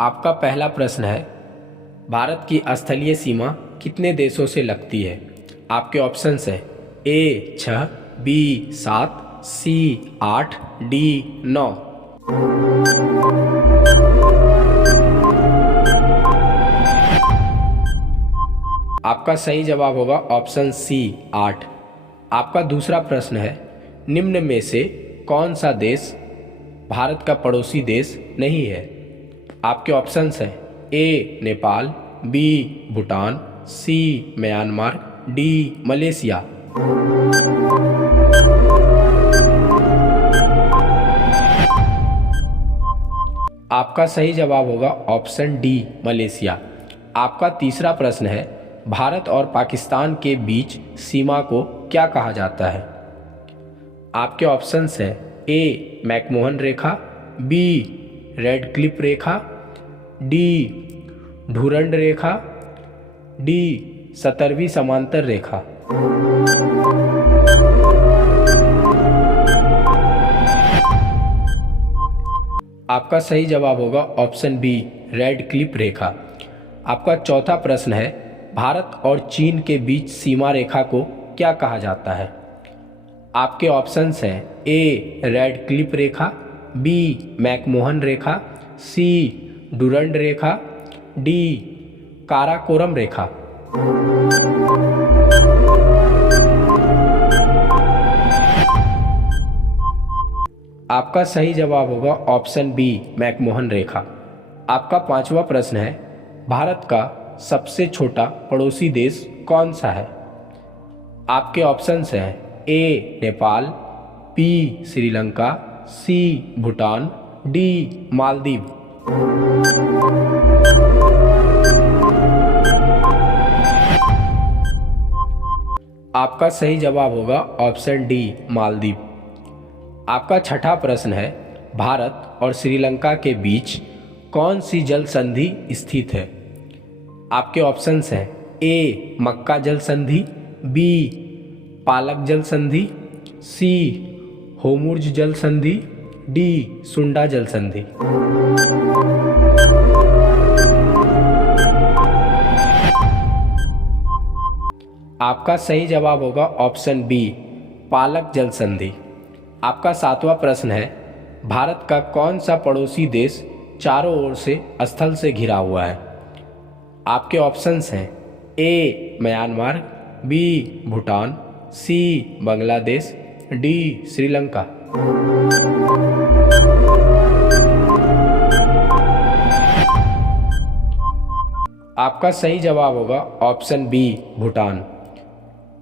आपका पहला प्रश्न है, भारत की स्थलीय सीमा कितने देशों से लगती है? आपके ऑप्शंस हैं ए 6, बी 7, सी 8, डी 9। आपका सही जवाब होगा ऑप्शन सी 8। आपका दूसरा प्रश्न है, निम्न में से कौन सा देश भारत का पड़ोसी देश नहीं है? आपके ऑप्शंस हैं ए नेपाल, बी भूटान, सी म्यांमार, डी मलेशिया। आपका सही जवाब होगा ऑप्शन डी मलेशिया। आपका तीसरा प्रश्न है, भारत और पाकिस्तान के बीच सीमा को क्या कहा जाता है? आपके ऑप्शंस हैं ए मैकमोहन रेखा, बी रेड क्लिफ रेखा, डी डुरंड रेखा, डी 17वीं समांतर रेखा। आपका सही जवाब होगा ऑप्शन बी रेड क्लिफ रेखा। आपका चौथा प्रश्न है, भारत और चीन के बीच सीमा रेखा को क्या कहा जाता है? आपके ऑप्शंस हैं ए रेड क्लिफ रेखा, बी मैकमोहन रेखा, सी डुरंड रेखा, डी काराकोरम रेखा। आपका सही जवाब होगा ऑप्शन बी मैकमोहन रेखा। आपका पांचवा प्रश्न है, भारत का सबसे छोटा पड़ोसी देश कौन सा है? आपके ऑप्शंस हैं ए नेपाल, बी श्रीलंका, सी भूटान, डी मालदीव। आपका सही जवाब होगा ऑप्शन डी मालदीव। आपका छठा प्रश्न है, भारत और श्रीलंका के बीच कौन सी जल संधि स्थित है? आपके ऑप्शंस हैं ए मक्का जल संधि, बी पालक जल संधि, सी होमुर्ज जल संधि, डी सुंडा जल संधि। आपका सही जवाब होगा ऑप्शन बी पालक जल संधि। आपका सातवां प्रश्न है, भारत का कौन सा पड़ोसी देश चारों ओर से स्थल से घिरा हुआ है? आपके ऑप्शंस हैं ए म्यांमार, बी भूटान, सी बांग्लादेश, डी श्रीलंका। आपका सही जवाब होगा ऑप्शन बी भूटान।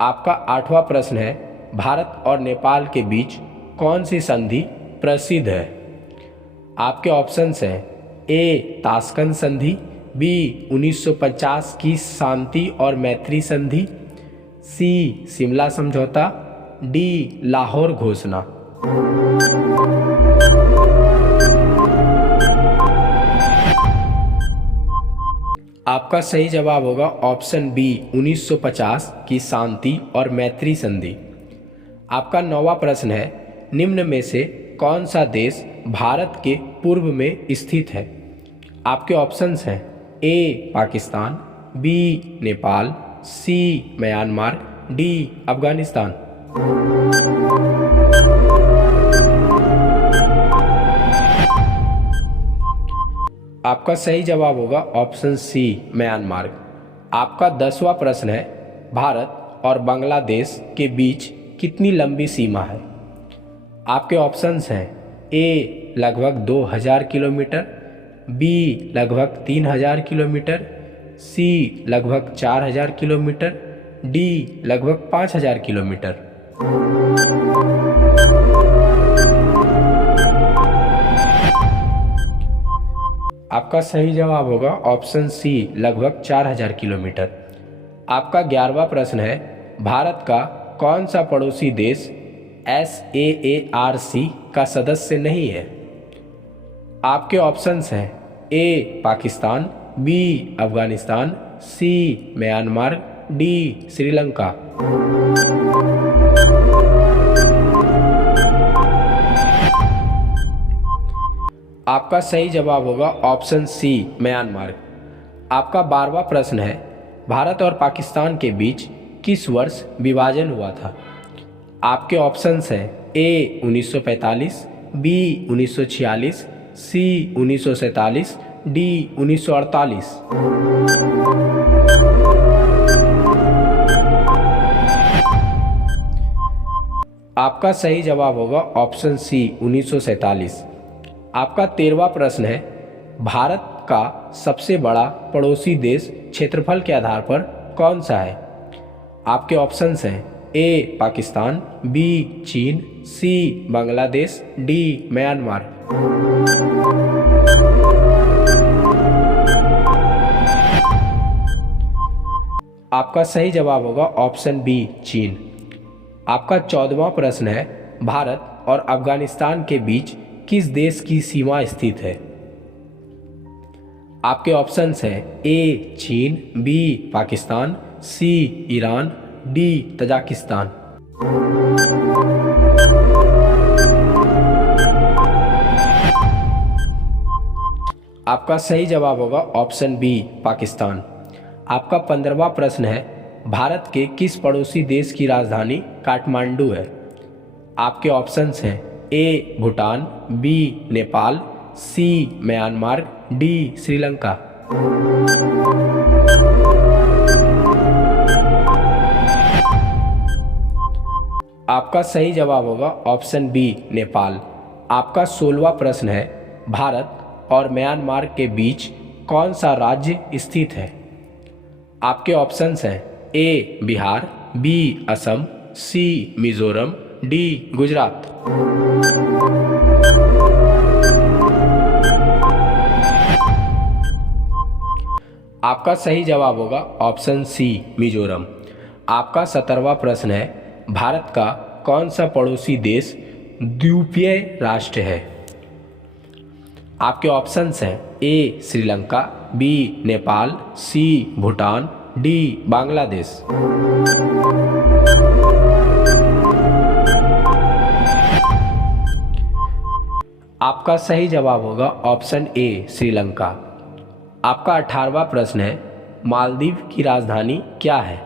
आपका आठवां प्रश्न है, भारत और नेपाल के बीच कौन सी संधि प्रसिद्ध है? आपके ऑप्शंस हैं ए ताशकंद संधि, बी 1950 की शांति और मैत्री संधि, सी शिमला समझौता, डी लाहौर घोषणा। आपका सही जवाब होगा ऑप्शन बी 1950 की शांति और मैत्री संधि। आपका नौवां प्रश्न है, निम्न में से कौन सा देश भारत के पूर्व में स्थित है? आपके ऑप्शंस हैं ए पाकिस्तान, बी नेपाल, सी म्यांमार, डी अफगानिस्तान। आपका सही जवाब होगा ऑप्शन सी म्यांमार। आपका 10वां प्रश्न है, भारत और बांग्लादेश के बीच कितनी लंबी सीमा है? आपके ऑप्शंस हैं ए लगभग 2000 किलोमीटर, बी लगभग 3000 किलोमीटर, सी लगभग 4000 किलोमीटर, डी लगभग 5000 किलोमीटर। आपका सही जवाब होगा ऑप्शन सी लगभग 4000 किलोमीटर। आपका 11वां प्रश्न है, भारत का कौन सा पड़ोसी देश SAARC का सदस्य नहीं है? आपके ऑप्शंस हैं ए पाकिस्तान, बी अफगानिस्तान, सी म्यांमार, डी श्रीलंका। आपका सही जवाब होगा ऑप्शन सी म्यांमार। आपका 12वां प्रश्न है, भारत और पाकिस्तान के बीच किस वर्ष विभाजन हुआ था? आपके ऑप्शंस हैं ए 1945, बी 1946, सी 1947, डी 1948। आपका सही जवाब होगा ऑप्शन सी 1947। आपका 13वां प्रश्न है, भारत का सबसे बड़ा पड़ोसी देश क्षेत्रफल के आधार पर कौन सा है? आपके ऑप्शंस हैं ए पाकिस्तान, बी चीन, सी बांग्लादेश, डी म्यांमार। आपका सही जवाब होगा ऑप्शन बी चीन। आपका 14वां प्रश्न है, भारत और अफगानिस्तान के बीच किस देश की सीमा स्थित है? आपके ऑप्शंस हैं ए चीन, बी पाकिस्तान, सी ईरान, डी तजाकिस्तान। आपका सही जवाब होगा ऑप्शन बी पाकिस्तान। आपका 15वां प्रश्न है, भारत के किस पड़ोसी देश की राजधानी काठमांडू है? आपके ऑप्शंस हैं ए भूटान, बी नेपाल, सी म्यांमार, डी श्रीलंका। आपका सही जवाब होगा ऑप्शन बी नेपाल। आपका 16वां प्रश्न है, भारत और म्यांमार के बीच कौन सा राज्य स्थित है? आपके ऑप्शंस हैं ए बिहार, बी असम, सी मिजोरम, डी गुजरात। आपका सही जवाब होगा ऑप्शन सी मिजोरम। आपका 17वां प्रश्न है, भारत का कौन सा पड़ोसी देश द्वीपीय राष्ट्र है? आपके ऑप्शंस हैं ए श्रीलंका, बी नेपाल, सी भूटान, डी बांग्लादेश। आपका सही जवाब होगा ऑप्शन ए श्रीलंका। आपका 18वां प्रश्न है, मालदीव की राजधानी क्या है?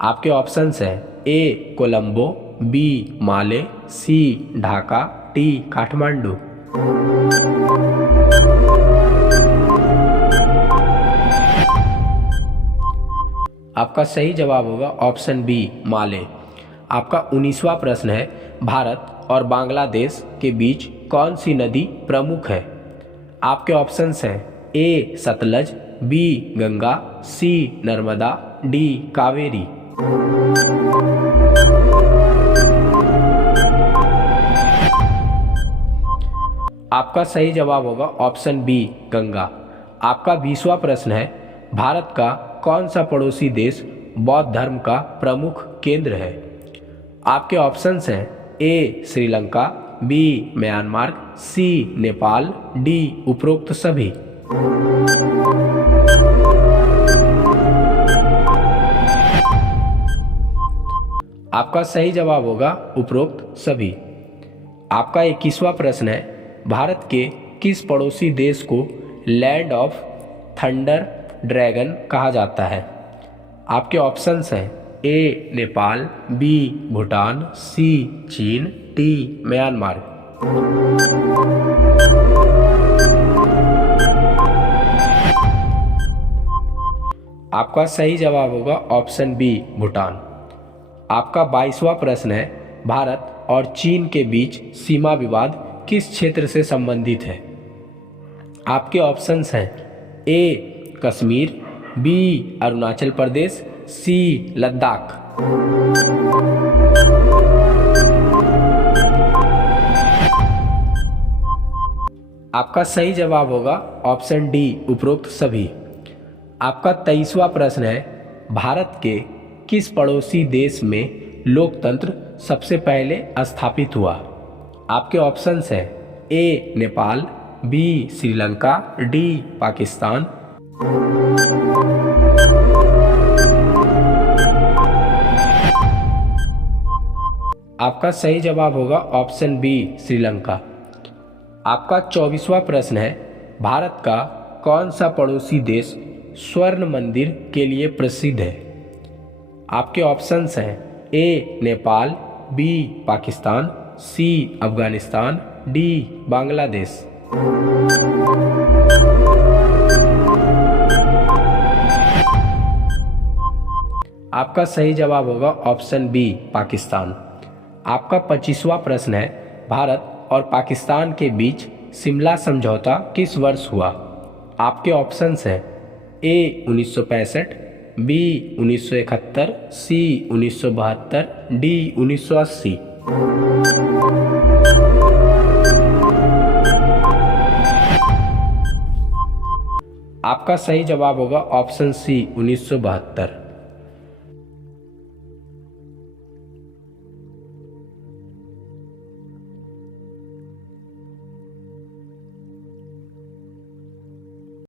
आपके ऑप्शंस हैं ए कोलंबो, बी माले, सी ढाका, डी काठमांडू। आपका सही जवाब होगा ऑप्शन बी माले। आपका 19वां प्रश्न है, भारत और बांग्लादेश के बीच कौन सी नदी प्रमुख है? आपके ऑप्शंस हैं ए सतलज, बी गंगा, सी नर्मदा, डी कावेरी। आपका सही जवाब होगा ऑप्शन बी गंगा। आपका 20वां प्रश्न है, भारत का कौन सा पड़ोसी देश बौद्ध धर्म का प्रमुख केंद्र है? आपके ऑप्शंस हैं ए श्रीलंका, बी म्यांमार, सी नेपाल, डी उपरोक्त सभी। आपका सही जवाब होगा उपरोक्त सभी। आपका 21वां प्रश्न है, भारत के किस पड़ोसी देश को लैंड ऑफ थंडर ड्रैगन कहा जाता है? आपके ऑप्शंस हैं ए नेपाल, बी भूटान, सी चीन, डी म्यांमार। आपका सही जवाब होगा ऑप्शन बी भूटान। आपका 22वां प्रश्न है, भारत और चीन के बीच सीमा विवाद किस क्षेत्र से संबंधित है? आपके ऑप्शंस हैं ए कश्मीर, बी अरुणाचल प्रदेश, सी लद्दाख। आपका सही जवाब होगा ऑप्शन डी उपरोक्त सभी। आपका 23वां प्रश्न है, भारत के किस पड़ोसी देश में लोकतंत्र सबसे पहले स्थापित हुआ? आपके ऑप्शंस हैं ए नेपाल, बी श्रीलंका, डी पाकिस्तान। आपका सही जवाब होगा ऑप्शन बी श्रीलंका। आपका 24वां प्रश्न है, भारत का कौन सा पड़ोसी देश स्वर्ण मंदिर के लिए प्रसिद्ध है? आपके ऑप्शंस हैं ए नेपाल, बी पाकिस्तान, सी अफगानिस्तान, डी बांग्लादेश। आपका सही जवाब होगा ऑप्शन बी पाकिस्तान। आपका 25वां प्रश्न है, भारत और पाकिस्तान के बीच शिमला समझौता किस वर्ष हुआ? आपके ऑप्शंस हैं ए 1965, बी 1971, सी 1972, डी 1980। आपका सही जवाब होगा ऑप्शन सी 1972।